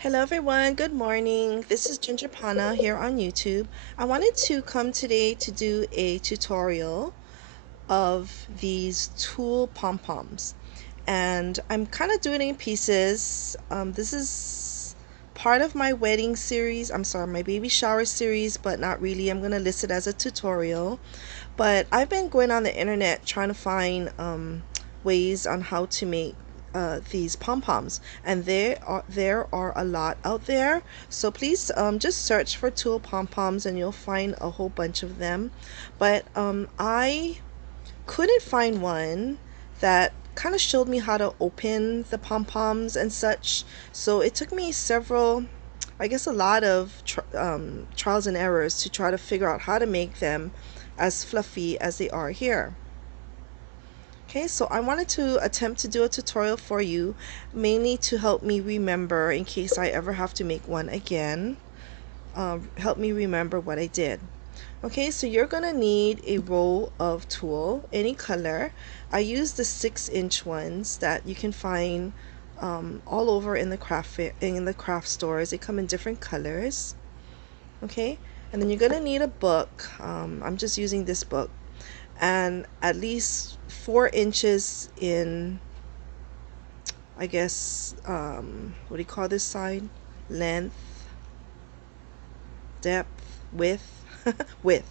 Hello everyone, good morning. This is Ginger Pana here on YouTube. I wanted to come today to do a tutorial of these tulle pom-poms. And I'm kind of doing it in pieces. This is part of my wedding series. I'm sorry, my baby shower series, but not really. I'm going to list it as a tutorial. But I've been going on the internet trying to find ways on how to make these pom-poms, and there are a lot out there. So please just search for tulle pom-poms and you'll find a whole bunch of them. But I couldn't find one that kind of showed me how to open the pom-poms and such. So it took me several, I guess a lot of trials and errors to try to figure out how to make them as fluffy as they are here. Okay, so I wanted to attempt to do a tutorial for you, mainly to help me remember in case I ever have to make one again. Help me remember what I did. Okay, so you're gonna need a roll of tulle, any color. I use the 6-inch ones that you can find all over in the craft stores. They come in different colors. Okay, and then you're gonna need a book. I'm just using this book, and at least 4 inches in, I guess, what do you call this side? Length, depth, width, width.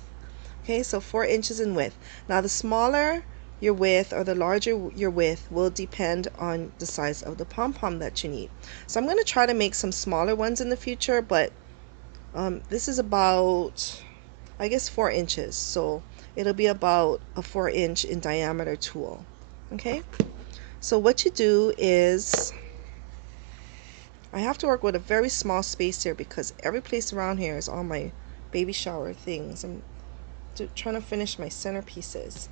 Okay, so 4 inches in width. Now, the smaller your width or the larger your width will depend on the size of the pom-pom that you need. So I'm going to try to make some smaller ones in the future, but this is about, I guess, 4 inches. So it'll be about a 4 inch in diameter tulle. Okay, so what you do is, I have to work with a very small space here because every place around here is all my baby shower things. I'm trying to finish my centerpieces,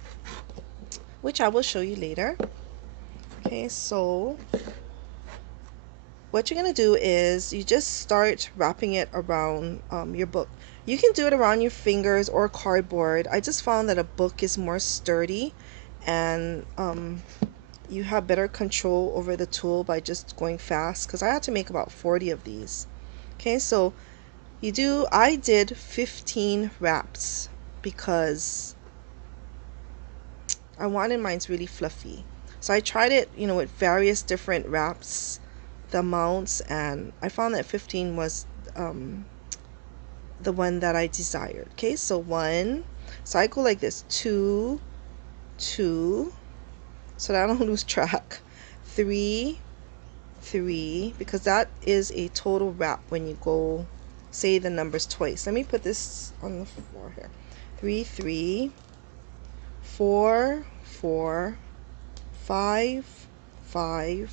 which I will show you later. Okay, so what you're going to do is you just start wrapping it around your book. You can do it around your fingers or cardboard. I just found that a book is more sturdy, and you have better control over the tulle by just going fast, because I had to make about 40 of these. Okay, so I did 15 wraps because I wanted mine's really fluffy. So I tried it, with various different wraps, the amounts, and I found that 15 was the one that I desired. Okay, so one, so I go like this, two, two, so that I don't lose track, three, three, because that is a total wrap when you go say the numbers twice. Let me put this on the floor here. Three, three, four, four, five, five,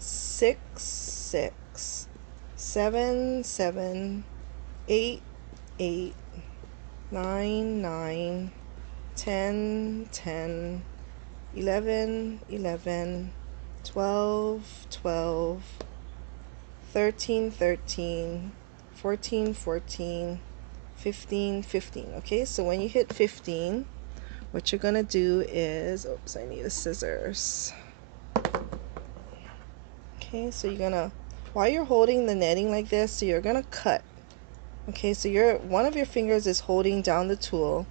six, six, seven, seven, eight, eight, nine, nine, 10, 10, 11, 11, 12, 12, 13, 13, 14, 14, 15, 15. Okay, so when you hit 15, what you're gonna do is, oops, I need a scissors. Okay, so you're gonna, while you're holding the netting like this, so you're gonna cut. Okay, so one of your fingers is holding down the tulle,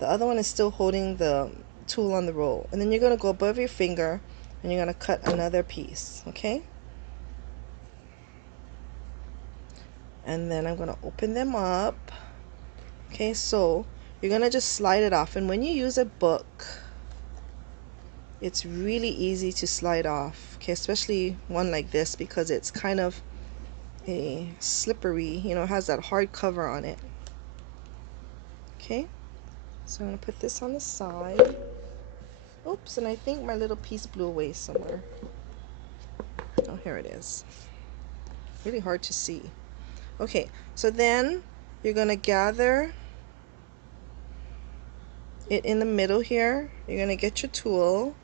the other one is still holding the tulle on the roll, and then you're gonna go above your finger and you're gonna cut another piece. Okay, and then I'm gonna open them up. Okay, so you're gonna just slide it off, and when you use a book, it's really easy to slide off. Okay, especially one like this, because it's kind of a slippery, it has that hard cover on it. Okay, so I'm gonna put this on the side. Oops, and I think my little piece blew away somewhere. Oh, here it is. Really hard to see. Okay, so then you're gonna gather it in the middle here. You're gonna get your tulle,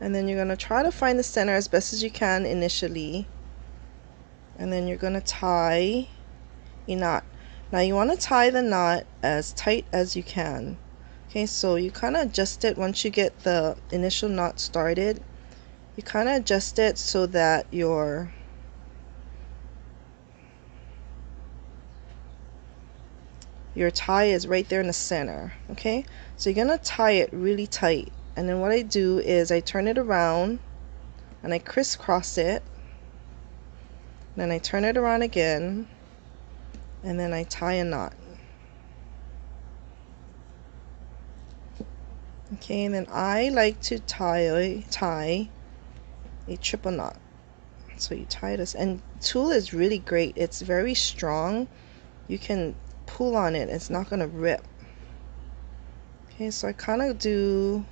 and then you're gonna try to find the center as best as you can initially, and then you're gonna tie a knot. Now you want to tie the knot as tight as you can. Okay, so you kind of adjust it once you get the initial knot started. You kind of adjust it so that your tie is right there in the center. Okay, so you're gonna tie it really tight, and then what I do is I turn it around and I crisscross it, then I turn it around again, and then I tie a knot. Okay, and then I like to tie a triple knot. So you tie this, and tulle is really great. It's very strong. You can pull on it, it's not gonna rip. Okay, so I kind of do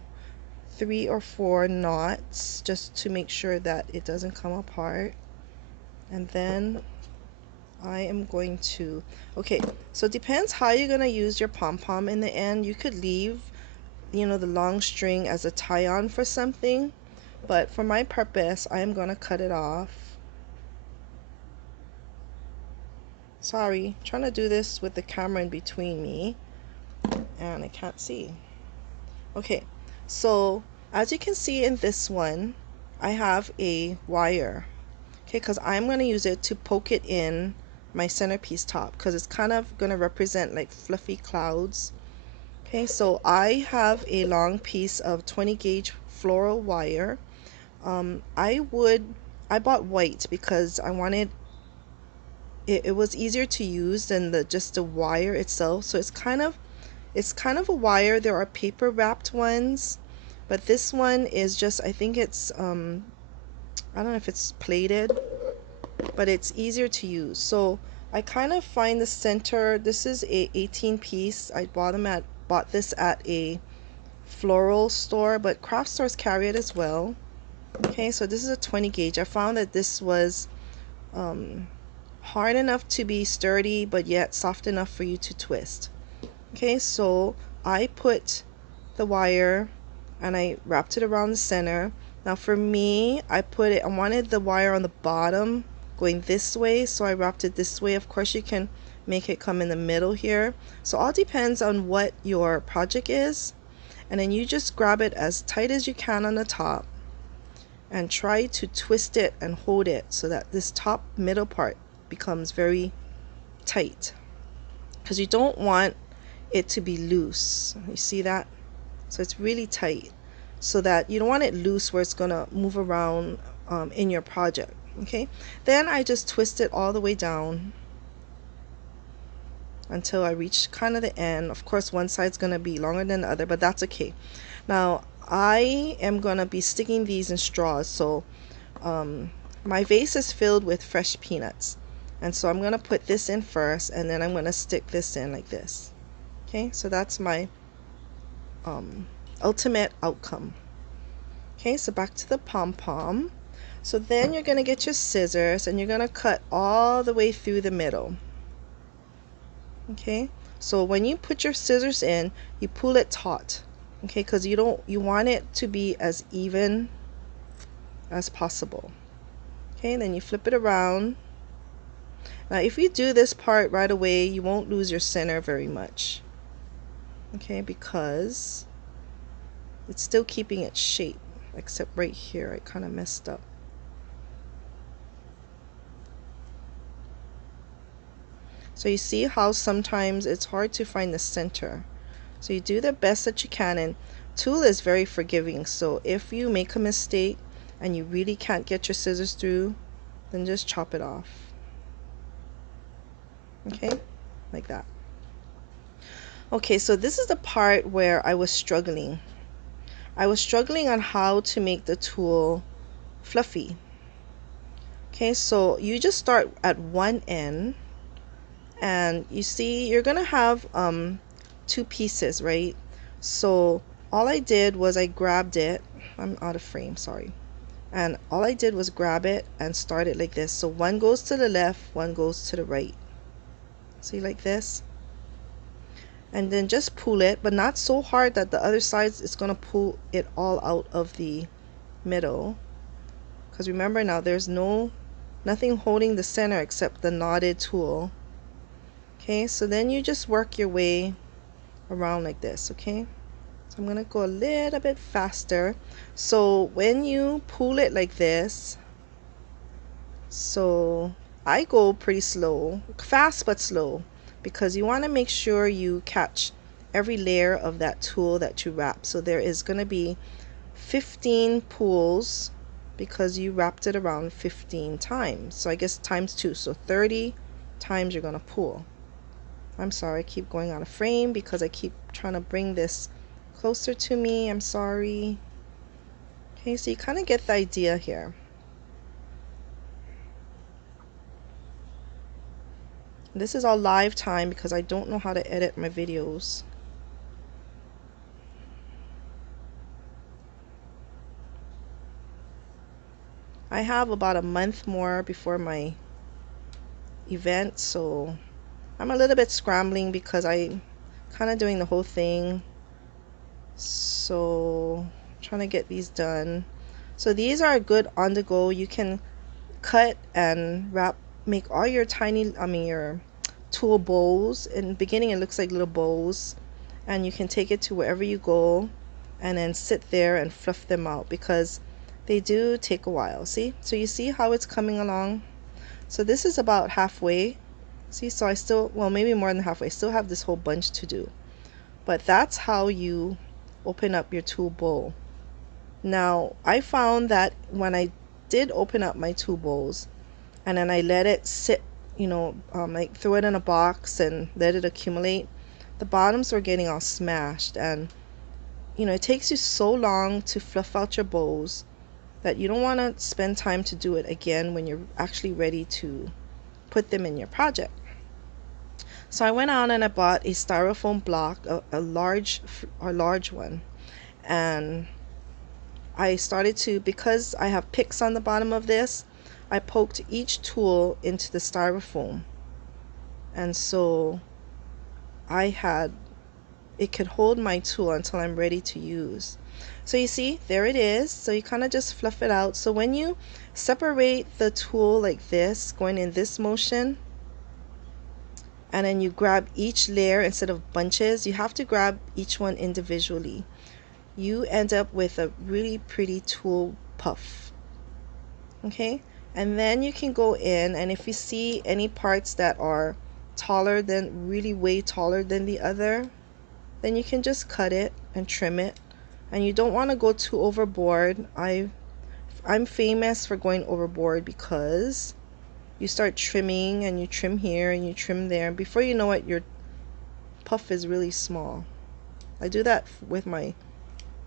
3 or 4 knots just to make sure that it doesn't come apart, and then I am going to, okay, so it depends how you're gonna use your pom-pom. In the end, you could leave, you know, the long string as a tie-on for something, but for my purpose I am gonna cut it off. Sorry, trying to do this with the camera in between me and I can't see. Okay, so as you can see in this one, I have a wire, okay, because I'm going to use it to poke it in my centerpiece top, because it's kind of going to represent like fluffy clouds. Okay, so I have a long piece of 20 gauge floral wire. I bought white because I wanted it was easier to use than just the wire itself. So it's kind of a wire. There are paper wrapped ones, but this one is just, I think it's I don't know if it's plated, but it's easier to use. So I kind of find the center. This is a 18 piece. I bought this at a floral store, but craft stores carry it as well. Okay, so this is a 20 gauge. I found that this was hard enough to be sturdy, but yet soft enough for you to twist. Okay, so I put the wire and I wrapped it around the center. Now for me, I wanted the wire on the bottom going this way, so I wrapped it this way. Of course you can make it come in the middle here. So all depends on what your project is, and then you just grab it as tight as you can on the top and try to twist it and hold it so that this top middle part becomes very tight, because you don't want it to be loose. You see that? So it's really tight, so that you don't want it loose where it's gonna move around in your project. Okay, then I just twist it all the way down until I reach kind of the end. Of course one side's gonna be longer than the other, but that's okay. Now I am gonna be sticking these in straws, so my vase is filled with fresh peanuts, and so I'm gonna put this in first, and then I'm gonna stick this in like this. Okay, so that's my ultimate outcome. Okay, so back to the pom-pom. So then you're gonna get your scissors and you're gonna cut all the way through the middle. Okay, so when you put your scissors in, you pull it taut. Okay, because you want it to be as even as possible. Okay, then you flip it around. Now if you do this part right away, you won't lose your center very much. Okay, because it's still keeping its shape, except right here I kind of messed up. So you see how sometimes it's hard to find the center. So you do the best that you can, and tulle is very forgiving. So if you make a mistake and you really can't get your scissors through, then just chop it off. Okay, like that. Okay, so this is the part where I was struggling. I was struggling on how to make the tulle fluffy. Okay, so you just start at one end, and you see you're gonna have two pieces, right? So all I did was I grabbed it. I'm out of frame, sorry. And all I did was grab it and start it like this. So one goes to the left, one goes to the right. See, like this? And then just pull it, but not so hard that the other side is gonna pull it all out of the middle. Because remember now, there's nothing holding the center except the knotted tulle. Okay, so then you just work your way around like this. Okay, So I'm gonna go a little bit faster. So when you pull it like this, so I go pretty slow, fast but slow, because you want to make sure you catch every layer of that tulle that you wrap. So there is going to be 15 pulls because you wrapped it around 15 times. So I guess times 2, so 30 times you're going to pull. I'm sorry, I keep going out of frame because I keep trying to bring this closer to me. I'm sorry. Okay, so you kind of get the idea here. This is all live time because I don't know how to edit my videos. I have about a month more before my event, so I'm a little bit scrambling because I'm kind of doing the whole thing. So trying to get these done. So these are good on the go. You can cut and wrap, make all your tiny, your tool bows. In the beginning it looks like little bows, and you can take it to wherever you go and then sit there and fluff them out because they do take a while. See, so you see how it's coming along. So this is about halfway. See, so I still, well, maybe more than halfway. I still have this whole bunch to do, but that's how you open up your tool bowl. Now I found that when I did open up my tool bowls and then I let it sit, like throw it in a box and let it accumulate, the bottoms were getting all smashed, and it takes you so long to fluff out your bows that you don't want to spend time to do it again when you're actually ready to put them in your project. So I went out and I bought a styrofoam block, a large one, and I started to, because I have picks on the bottom of this, I poked each tool into the styrofoam, and so it could hold my tool until I'm ready to use. So you see, there it is. So you kind of just fluff it out. So when you separate the tool like this, going in this motion, and then you grab each layer instead of bunches, you have to grab each one individually. You end up with a really pretty tool puff. Okay, and then you can go in, and if you see any parts that are taller than, really way taller than the other, then you can just cut it and trim it. And you don't want to go too overboard. I'm famous for going overboard because you start trimming and you trim here and you trim there, and before you know it, your puff is really small. I do that with my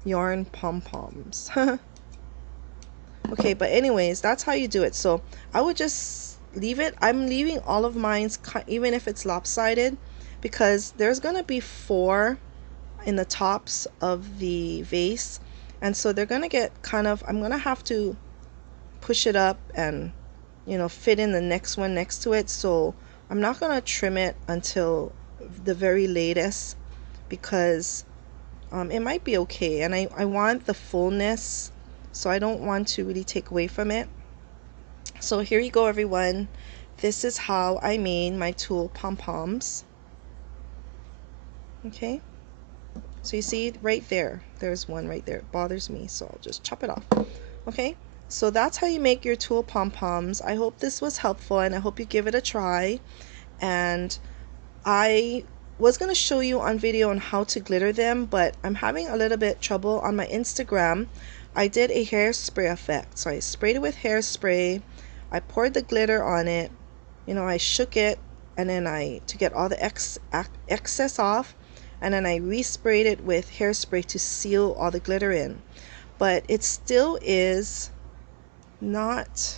yarn pom-poms. Okay, but anyways, that's how you do it. So I would just leave it. I'm leaving all of mine, even if it's lopsided, because there's gonna be 4 in the tops of the vase, and so they're gonna get kind of, I'm gonna have to push it up and fit in the next one next to it. So I'm not gonna trim it until the very latest because it might be okay, and I want the fullness, so I don't want to really take away from it. So here you go, everyone. This is how I made my tulle pom-poms. Okay, so you see right there, there's one right there. It bothers me, so I'll just chop it off. Okay, so that's how you make your tulle pom-poms. I hope this was helpful, and I hope you give it a try. And I was going to show you on video on how to glitter them, but I'm having a little bit trouble. On my Instagram, I did a hairspray effect. So I sprayed it with hairspray, I poured the glitter on it, I shook it, and then to get all the excess off, and then I resprayed it with hairspray to seal all the glitter in. But it still is not.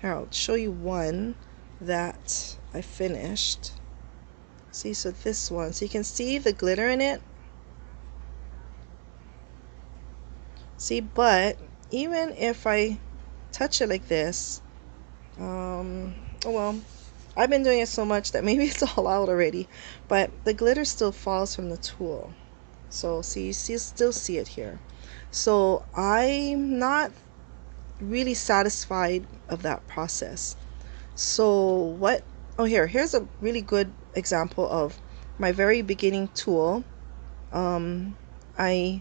Here, I'll show you one that I finished. See, so this one, so you can see the glitter in it. See, but even if I touch it like this, oh well, I've been doing it so much that maybe it's all out already, but the glitter still falls from the tool. So see, still see it here. So I'm not really satisfied of that process. So what, oh, here's a really good example of my very beginning tool. I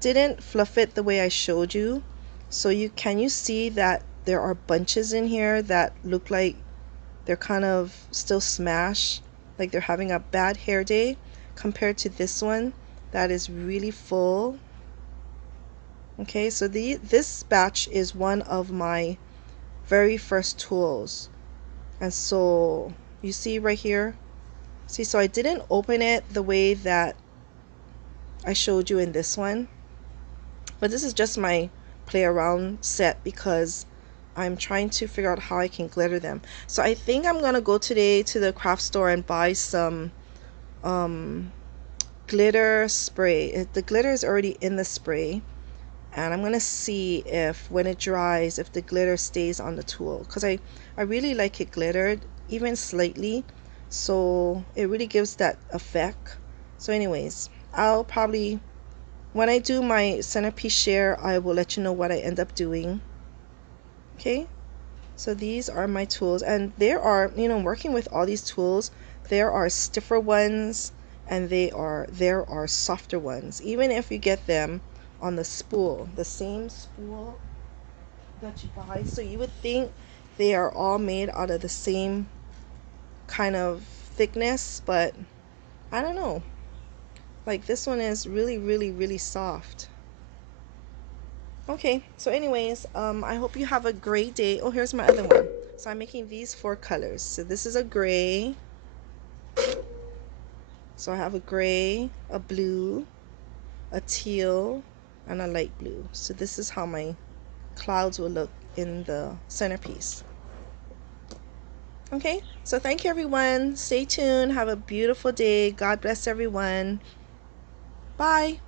didn't fluff it the way I showed you. So you see that there are bunches in here that look like they're kind of still smashed, like they're having a bad hair day, compared to this one that is really full. Okay, so this batch is one of my very first tools. And so you see right here, see, so I didn't open it the way that I showed you in this one, but this is just my play around set because I'm trying to figure out how I can glitter them. So I think I'm gonna go today to the craft store and buy some um, glitter spray. The glitter is already in the spray, and I'm gonna see if when it dries, if the glitter stays on the tool, because I really like it glittered even slightly, so it really gives that effect. So anyways, I'll probably, when I do my centerpiece share, I will let you know what I end up doing. Okay, so these are my tools, and there are, you know, working with all these tools, there are stiffer ones and there are softer ones, even if you get them on the spool, the same spool that you buy. So you would think they are all made out of the same kind of thickness, but I don't know. Like this one is really, really, really soft. Okay, so anyways, I hope you have a great day. Oh, here's my other one. So I'm making these 4 colors. So this is a gray. So I have a gray, a blue, a teal, and a light blue. So this is how my clouds will look in the centerpiece. Okay, so thank you everyone. Stay tuned. Have a beautiful day. God bless everyone. Bye.